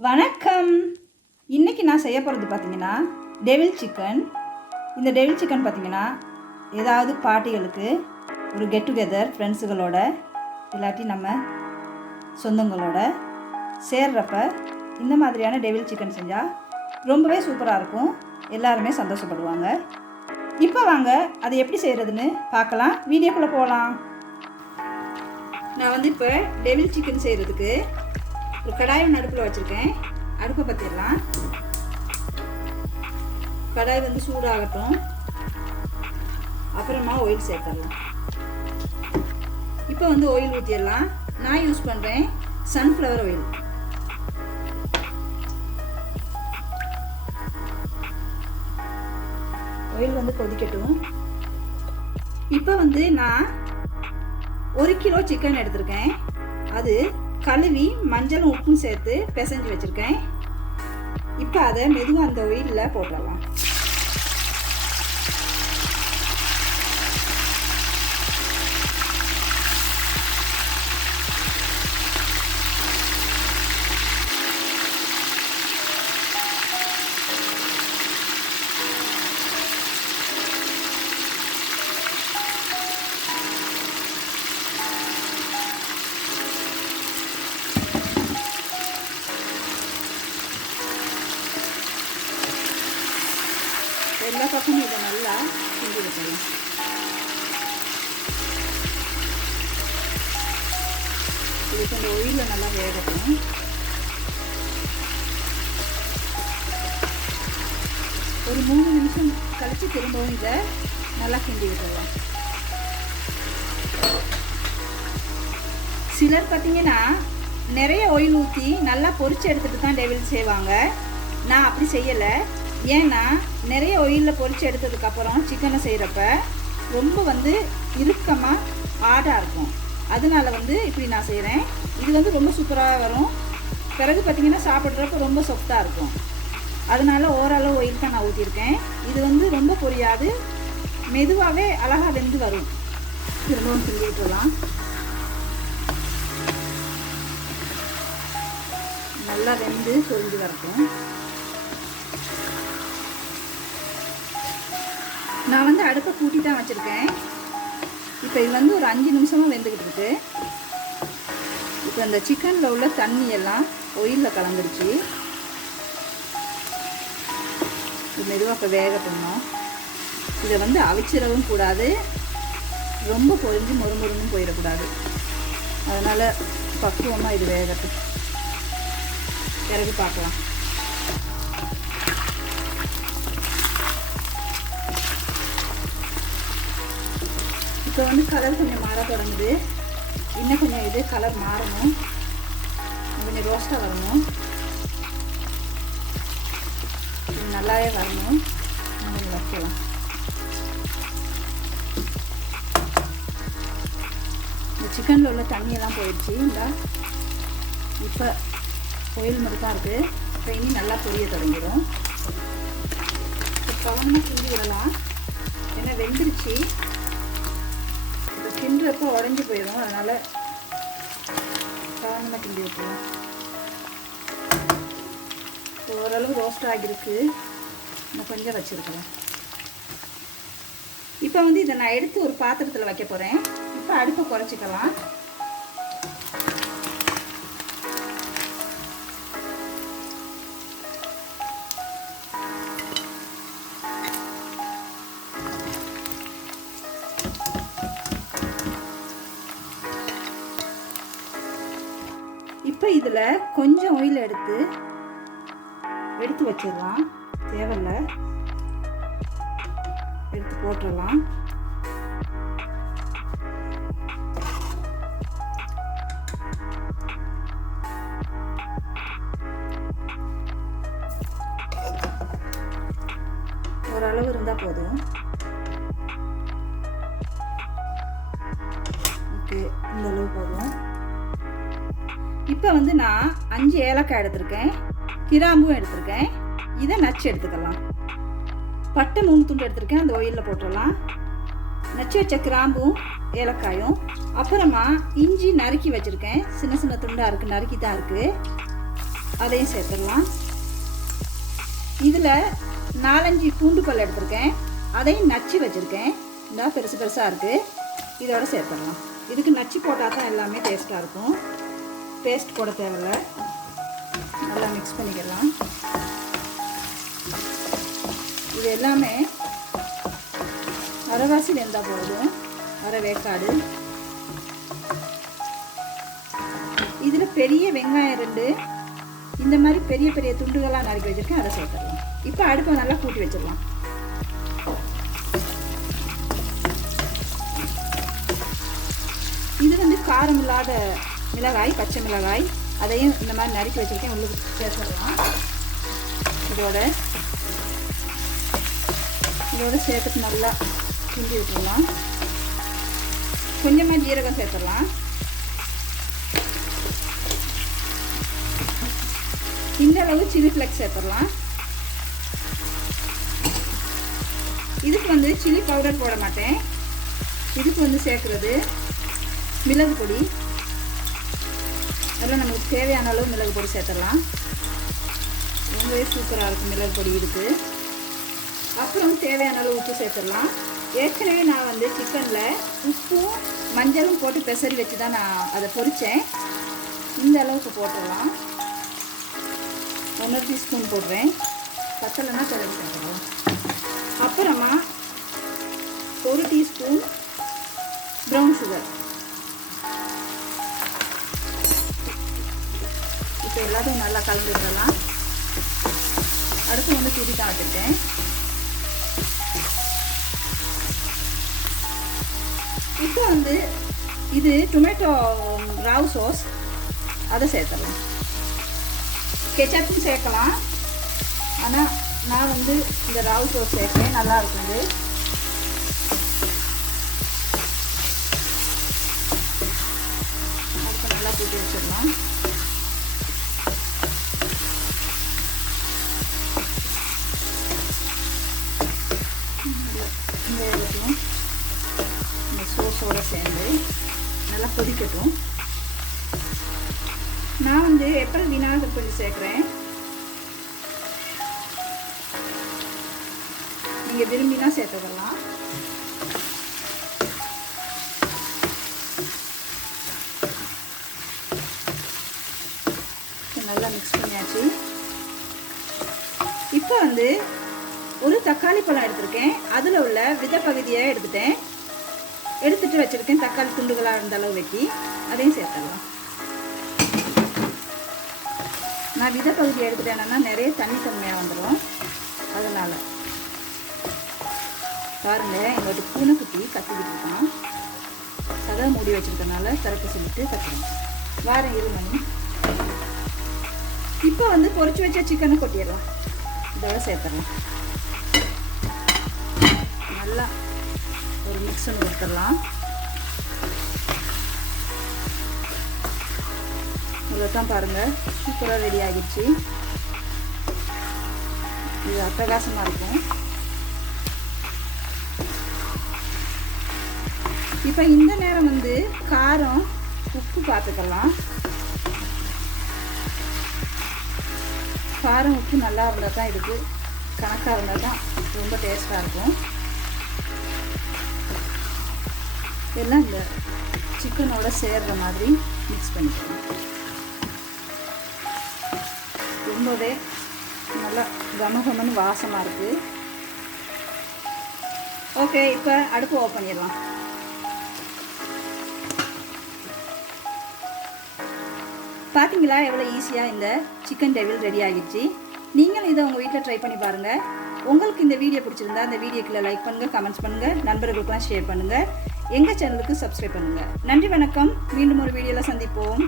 வணக்கம். இன்றைக்கி நான் செய்ய போகிறது பார்த்திங்கன்னா டெவில் சிக்கன். இந்த டெவில் சிக்கன் பார்த்திங்கன்னா ஏதாவது பார்ட்டிகளுக்கு ஒரு கெட் டுகெதர் ஃப்ரெண்ட்ஸுகளோட இல்லாட்டி நம்ம சொந்தங்களோட சேர்றப்ப இந்த மாதிரியான டெவில் சிக்கன் செஞ்சால் ரொம்பவே சூப்பராக இருக்கும். எல்லாருமே சந்தோஷப்படுவாங்க. இப்போ வாங்க அது எப்படி செய்கிறதுன்னு பார்க்கலாம். வீடியோக்குள்ளே போகலாம். நான் இப்போ டெவில் சிக்கன் செய்கிறதுக்கு ஒரு கடாயை அடுப்பில் வச்சுருக்கேன். அடுப்பை பற்றிடலாம். கடாய் சூடாகட்டும். அப்புறமா ஆயில் சேர்த்துடலாம். இப்போ ஆயில் ஊற்றிடலாம். நான் யூஸ் பண்ணுறேன் சன்ஃப்ளவர் ஆயில். ஆயில் கொதிக்கட்டும். இப்போ நான் 1 கிலோ சிக்கன் எடுத்திருக்கேன். அது கழுவி மஞ்சளும் உப்பும் சேர்த்து பிசைஞ்சு வச்சுருக்கேன். இப்போ அதை மெதுவாக அந்த ஆயிலில் போட்டுடலாம். எல்லா பக்கமும் இதை நல்லா கிண்டி வைக்கலாம். இது கொஞ்சம் ஆயிலில் நல்லா வேகட்டும். ஒரு 3 நிமிஷம் கழித்து திரும்பவும் இதை நல்லா கிண்டி விட்டுடலாம். சிலர் பார்த்திங்கன்னா நிறைய ஆயில் ஊற்றி நல்லா பொரிச்சு எடுத்துகிட்டு தான் டெவில் செய்வாங்க. நான் அப்படி செய்யலை. ஏன்னா நிறைய ஆயிலில் பொரிச்சு எடுத்ததுக்கப்புறம் சிக்கனை செய்கிறப்ப ரொம்ப இறுக்கமாக ஆடாக இருக்கும். அதனால இப்படி நான் செய்கிறேன். இது ரொம்ப சூப்பராக வரும். பிறகு பார்த்திங்கன்னா சாப்பிட்றப்ப ரொம்ப சொஃப்டாக இருக்கும். அதனால ஓரளவு ஆயில் தான் நான் ஊற்றிருக்கேன். இது ரொம்ப பொரியாது, மெதுவாகவே அழகாக வெந்து வரும். திரும்பவும் கிண்டி விட்டுலாம். நல்லா வெந்து பொரிஞ்சு வரட்டும். நான் அடுப்பை கூட்டி தான் வச்சுருக்கேன். இப்போ இது ஒரு 5 நிமிஷமாக வெந்துக்கிட்டு இருக்கு. இப்போ இந்த சிக்கனில் உள்ள தண்ணி எல்லாம் ஆயிலில் கலந்துருச்சு. இது மெதுவாக இப்போ வேகட்டணும். இதை அவிச்சிடவும் கூடாது, ரொம்ப பொரிஞ்சு மொறுமொறுன்னு போயிடக்கூடாது. அதனால் பக்குவமாக இது வேகட்டும். பிறகு பார்க்கலாம். இப்போ கலர் கொஞ்சம் மாற தொடங்குது. இன்னும் கொஞ்சம் இது கலர் மாறணும், கொஞ்சம் ரோஸ்ட்டாக வரணும், நல்லாவே வரணும். கொஞ்சம் வைக்கலாம். இந்த சிக்கனில் உள்ள தண்ணியெல்லாம் போயிடுச்சு. இப்போ ஆயில் மட்டும் தான் இருக்குது. இப்போ இனி நல்லா பொரிய தொடங்கிடும். கவனமாக கிண்டி விடலாம், ஏன்னா வெந்துருச்சு. கிண்டுறப்போ உடஞ்சி போயிடும். அதனால் கவனமாக கிண்டி வைக்கலாம். ஓரளவு ரோஸ்ட் ஆகிருக்கு. இன்னும் கொஞ்சம் வச்சுருக்கலாம். இப்போ இதை நான் எடுத்து ஒரு பாத்திரத்தில் வைக்க போகிறேன். இப்போ அடுப்பை குறைச்சிக்கலாம். இப்போ இதில் கொஞ்சம் ஆயில் எடுத்து வச்சிடலாம். தேவையில்லை, எடுத்து போட்டுடலாம். ஓரளவு இருந்தால் போதும். ஓகே, இந்த அளவு போதும். இப்போ நான் 5 ஏலக்காய் எடுத்திருக்கேன், கிராம்பும் எடுத்திருக்கேன். இதை நச்சு எடுத்துக்கலாம். பட்டை 3 துண்டு எடுத்திருக்கேன், அந்த ஆயிலில் போட்டுடலாம். நச்சு வச்ச கிராம்பும் ஏலக்காயும், அப்புறமா இஞ்சி நறுக்கி வச்சுருக்கேன். சின்ன சின்ன துண்டாக இருக்குது, நறுக்கி தான் இருக்குது. அதையும் சேர்த்துடலாம். இதில் 4-5 பூண்டு பல் எடுத்திருக்கேன், அதையும் நச்சு வச்சுருக்கேன். இந்த பெருசு பெருசாக இருக்குது, இதோட சேர்த்துடலாம். இதுக்கு நச்சு போட்டால் தான் எல்லாமே டேஸ்ட்டாக இருக்கும். பேஸ்ட் போட தேவையில்லை. நல்லா மிக்ஸ் பண்ணிக்கலாம். இது எல்லாமே அரைவாசி வெந்தால் போதும், அரை வேக்காடு. இதில் பெரிய வெங்காயம் 2 இந்த மாதிரி பெரிய பெரிய துண்டுகளாக நறுக்கி வச்சுருக்கேன், அதை சேர்த்துடலாம். இப்போ அடுப்பை நல்லா கூட்டி வச்சிடலாம். இது வந்து காரம் இல்லாத மிளகாய், பச்சை மிளகாய், அதையும் இந்த மாதிரி நறுக்கி வச்சுருக்கேன், உள்ளுக்கு சேர்த்துடலாம். இதோட சேர்த்துட்டு நல்லா கிண்டி விட்டுடலாம். கொஞ்சமாக ஜீரகம் சேர்த்துடலாம். இந்த அளவு சில்லி ஃப்ளெக்ஸ் சேர்த்துடலாம். இதுக்கு வந்து சில்லி பவுடர் போட மாட்டேன். இதுக்கு வந்து சேர்க்குறது மிளகு பொடி. அதெல்லாம் நமக்கு தேவையான அளவு மிளகு பொடி சேர்த்துடலாம். ரொம்பவே சூப்பராக இருக்கும் மிளகு பொடி இருக்குது. அப்புறம் தேவையான அளவு உப்பு சேர்த்துடலாம். ஏற்கனவே நான் வந்து சிக்கனில் உப்பும் மஞ்சளும் போட்டு பெசரி வச்சு தான் நான் அதை பொரித்தேன். இந்த அளவுக்கு போட்டுடலாம். 1 டீஸ்பூன் போடுறேன், பத்தலைன்னா பிறகு சேர்த்துடலாம். அப்புறமா 1 டீஸ்பூன் ப்ரௌன் சுகர். இப்போ எல்லாத்தையும் நல்லா கலந்து விடலாம். அடுத்து வந்து தூக்கி தான் வச்சுருக்கேன். இப்போ வந்து இது டொமேட்டோ ராவ் சாஸ், அதை சேர்த்துடலாம். கெச்சப்பும் சேர்க்கலாம், ஆனால் நான் வந்து இந்த ராவ் சாஸ் சேர்த்தேன், நல்லா இருக்குது. அதுக்கு நல்லா கூட்டி வச்சிடலாம். இந்த சோஸோடு சேர்ந்து நல்லா கொதிக்கட்டும். நான் வந்து எப்போ விநாயகர் கொஞ்சம் சேர்க்குறேன், நீங்கள் விரும்பினா சேர்த்துக்கலாம். நல்லா மிக்ஸ் பண்ணியாச்சு. இப்போ வந்து ஒரு தக்காளி பழம் எடுத்திருக்கேன், அதில் உள்ள விதை பகுதியை எடுத்துட்டு வச்சுருக்கேன். தக்காளி துண்டுகளாக இருந்த அளவு வெட்டி அதையும் சேர்த்துடலாம். நான் விதை பகுதியை எடுத்துட்டேன்னா நிறைய தண்ணி தன்மையாக வந்துடும். அதனால் பாருங்கள், எங்களோட பூனைக்குட்டி கத்திக்கிட்டு இருக்கான். கதவை மூடி வச்சுருக்கனால திறக்க சொல்லிட்டு கத்துறோம். வாரம் 2 மணி. இப்போ வந்து பொரிச்சு வச்ச சிக்கனை கொட்டிடலாம். இதோட சேர்த்துடலாம். நல்லா ஒரு மிக்ஸன் கொடுத்துடலாம். இவ்வளோதான் பாருங்கள், சூப்பராக ரெடி ஆகிடுச்சு. இது அட்டகாசமாக இருக்கும். இப்போ இந்த நேரம் வந்து காரம் உப்பு பார்த்துக்கலாம். காரம் உப்பு நல்லா இருந்தால் தான் இதுக்கு கணக்காக இருந்தால் தான் ரொம்ப டேஸ்ட்டாக இருக்கும். எல்லாம் இந்த சிக்கனோட சேர்கிற மாதிரி மிக்ஸ் பண்ணிக்கலாம். ரொம்பவே நல்லா கமகமன்னு வாசமாக இருக்குது. ஓகே, இப்போ அடுப்பு ஆஃப் பண்ணிடலாம். பார்த்தீங்களா எவ்வளோ ஈஸியாக இந்த சிக்கன் டெவில் ரெடி ஆகிடுச்சு. நீங்களும் இதை உங்கள் வீட்டில் ட்ரை பண்ணி பாருங்கள். உங்களுக்கு இந்த வீடியோ பிடிச்சிருந்தா இந்த வீடியோக்குள்ள லைக் பண்ணுங்கள், கமெண்ட்ஸ் பண்ணுங்கள், நண்பர்களுக்கெல்லாம் ஷேர் பண்ணுங்கள், எங்கள் சேனலுக்கு சப்ஸ்கிரைப் பண்ணுங்கள். நன்றி, வணக்கம். மீண்டும் ஒரு வீடியோவில் சந்திப்போம்.